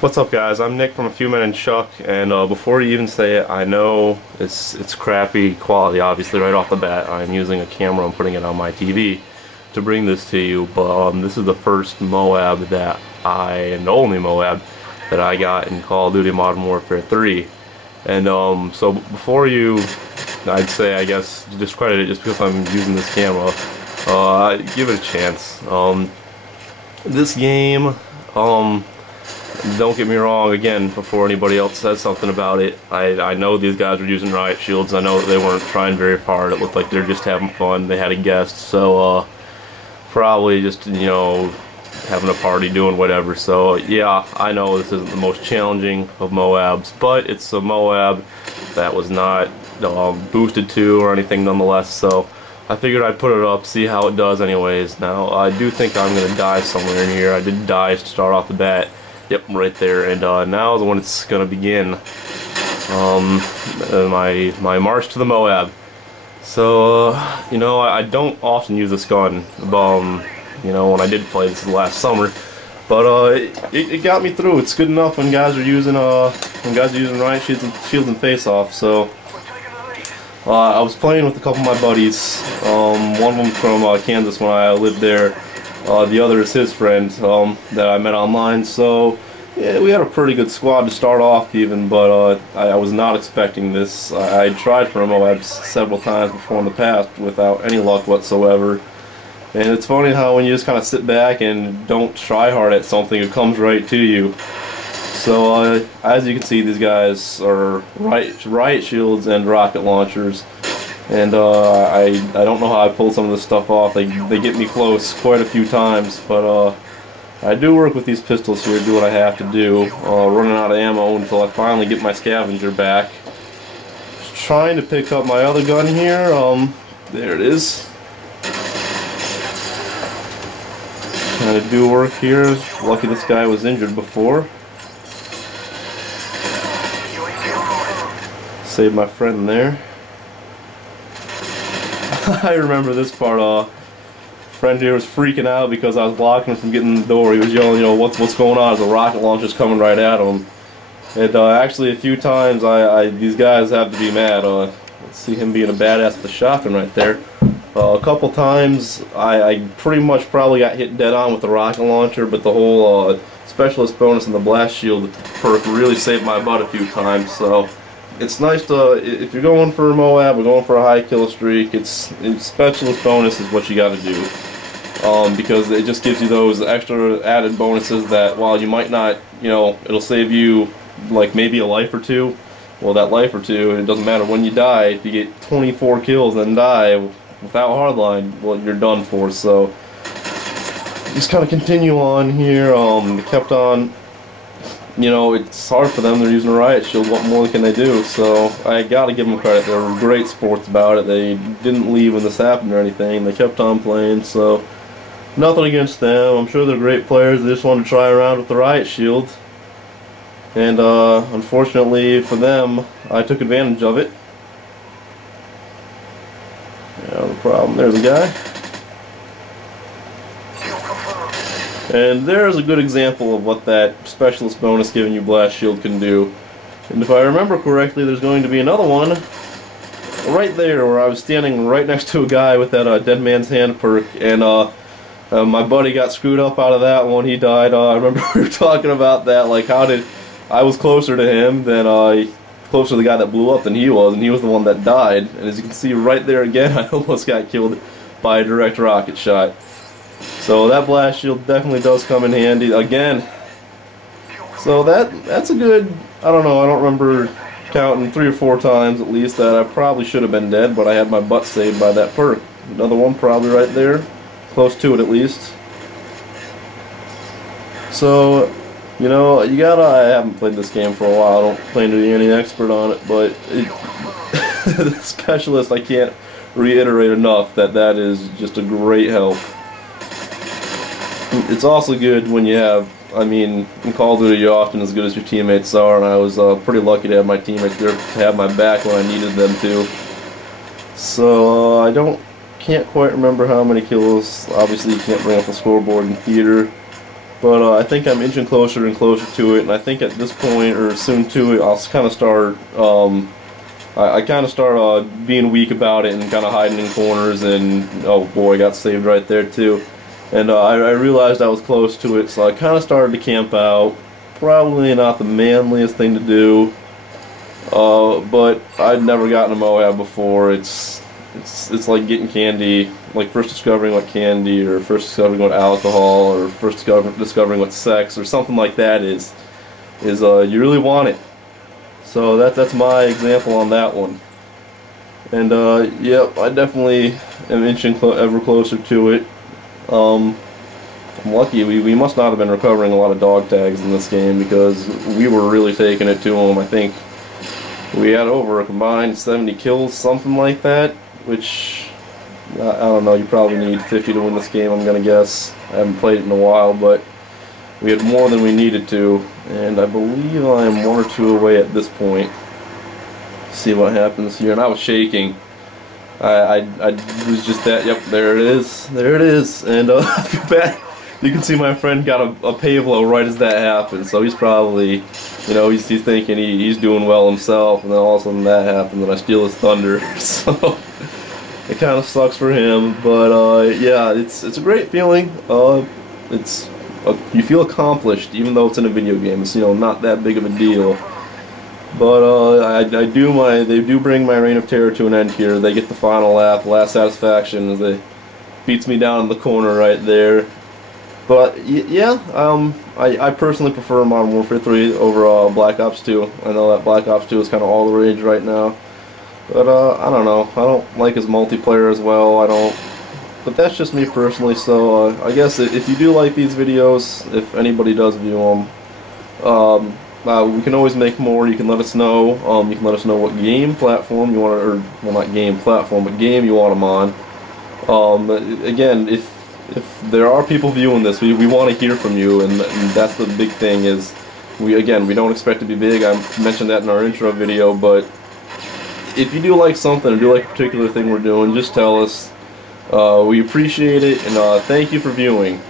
What's up, guys? I'm Nick from A Few Men and Chuck, and before you even say it, I know it's crappy quality, obviously, right off the bat. I'm using a camera and putting it on my TV to bring this to you, but this is the first MOAB and the only MOAB that I got in Call of Duty Modern Warfare 3. And so before you, I'd say, I guess, discredit it just because I'm using this camera, give it a chance. This game, don't get me wrong, again, before anybody else says something about it, I know these guys were using riot shields. I know that they weren't trying very hard. It looked like they're just having fun. They had a guest, so probably just, you know, having a party, doing whatever. So yeah, I know this isn't the most challenging of MOABs, but it's a MOAB that was not boosted to or anything nonetheless, so I figured I'd put it up, see how it does anyways. Now, I do think I'm going to die somewhere in here. I did die to start off the bat. Yep, right there. And now is when it's going to begin. My march to the MOAB. So, you know, I don't often use this gun. You know, when I did play this last summer, but it got me through. It's good enough when guys are using riot shields and Faceoff. So I was playing with a couple of my buddies. One of them from Kansas when I lived there. The other is his friend that I met online. So yeah, we had a pretty good squad to start off even, but I was not expecting this. I tried for MOABs several times before in the past without any luck whatsoever. And it's funny how when you just kind of sit back and don't try hard at something, it comes right to you. So as you can see, these guys are riot shields and rocket launchers. And I don't know how I pulled some of this stuff off. They get me close quite a few times, but I do work with these pistols here, do what I have to do. Running out of ammo until I finally get my scavenger back. Just trying to pick up my other gun here. There it is. Trying to do work here. Lucky this guy was injured before. Saved my friend there. I remember this part. Friend here was freaking out because I was blocking him from getting in the door. He was yelling, you know, what's going on? As a rocket launcher's coming right at him. And actually, a few times, these guys have to be mad. Let's see him being a badass with the shotgun right there. A couple times, I pretty much probably got hit dead on with the rocket launcher, but the whole specialist bonus and the blast shield perk really saved my butt a few times. So it's nice to, if you're going for a MOAB or going for a high kill streak, it's specialist bonus is what you got to do, because it just gives you those extra added bonuses that while you might not, you know, it'll save you like maybe a life or two. Well, that life or two, it doesn't matter when you die. If you get 24 kills and die without hardline, well, you're done for. So just kind of continue on here. They kept on. You know, it's hard for them. They're using a riot shield. What more can they do? So I gotta give them credit. They were great sports about it. They didn't leave when this happened or anything. They kept on playing. So nothing against them. I'm sure they're great players. They just wanted to try around with the riot shield. And unfortunately for them, I took advantage of it. Yeah, no problem. There's a guy. And there's a good example of what that specialist bonus giving you blast shield can do. And if I remember correctly, there's going to be another one right there where I was standing right next to a guy with that dead man's hand perk, and my buddy got screwed up out of that one. He died. I remember we were talking about that, like how did I was closer to him than closer to the guy that blew up than he was, and he was the one that died. And as you can see right there again, I almost got killed by a direct rocket shot. So that blast shield definitely does come in handy again. So that's a good, I don't know, I don't remember counting 3 or 4 times at least that I probably should have been dead, but I had my butt saved by that perk. Another one probably right there, close to it at least. So, you know, you gotta, I haven't played this game for a while, I don't claim to be any expert on it, but the specialist, I can't reiterate enough that that is just a great help. It's also good when you have, I mean, in Call of Duty you're often as good as your teammates are, and I was pretty lucky to have my teammates there to have my back when I needed them to. So can't quite remember how many kills. Obviously you can't bring up the scoreboard in theater. But I think I'm inching closer and closer to it, and I think at this point, or soon to it, I'll kind of start, I kind of start being weak about it and kind of hiding in corners, and oh boy, I got saved right there too. And I realized I was close to it, so I kind of started to camp out. Probably not the manliest thing to do, but I'd never gotten a MOAB before. It's like getting candy, like first discovering what candy, or first discovering what alcohol, or first discovering what sex, or something like that is you really want it. So that's my example on that one. And yep, I definitely am inching ever closer to it. I'm lucky. We must not have been recovering a lot of dog tags in this game, because we were really taking it to them. I think we had over a combined 70 kills, something like that, which, I don't know, you probably need 50 to win this game, I'm going to guess. I haven't played it in a while, but we had more than we needed to, and I believe I am 1 or 2 away at this point. See what happens here, and I was shaking. I was just that, yep, there it is, and I feel bad. You can see my friend got a Pavlo right as that happened, so he's probably, you know, he's thinking he's doing well himself, and then all of a sudden that happened, and I steal his thunder, so it kind of sucks for him, but yeah, it's a great feeling. You feel accomplished, even though it's in a video game. It's, you know, not that big of a deal. But they do bring my reign of terror to an end here. They get the final lap, last satisfaction, as they beats me down in the corner right there. But yeah, I personally prefer Modern Warfare 3 over Black Ops 2. I know that Black Ops 2 is kind of all the rage right now, but I don't know. I don't like his multiplayer as well. But that's just me personally. So I guess if you do like these videos, if anybody does view them, we can always make more. You can let us know. You can let us know what game platform you want, or well, not game platform, but game you want them on. Again, if there are people viewing this, we want to hear from you, and that's the big thing. Is we don't expect to be big. I mentioned that in our intro video, but if you do like something or do like a particular thing we're doing, just tell us. We appreciate it, and thank you for viewing.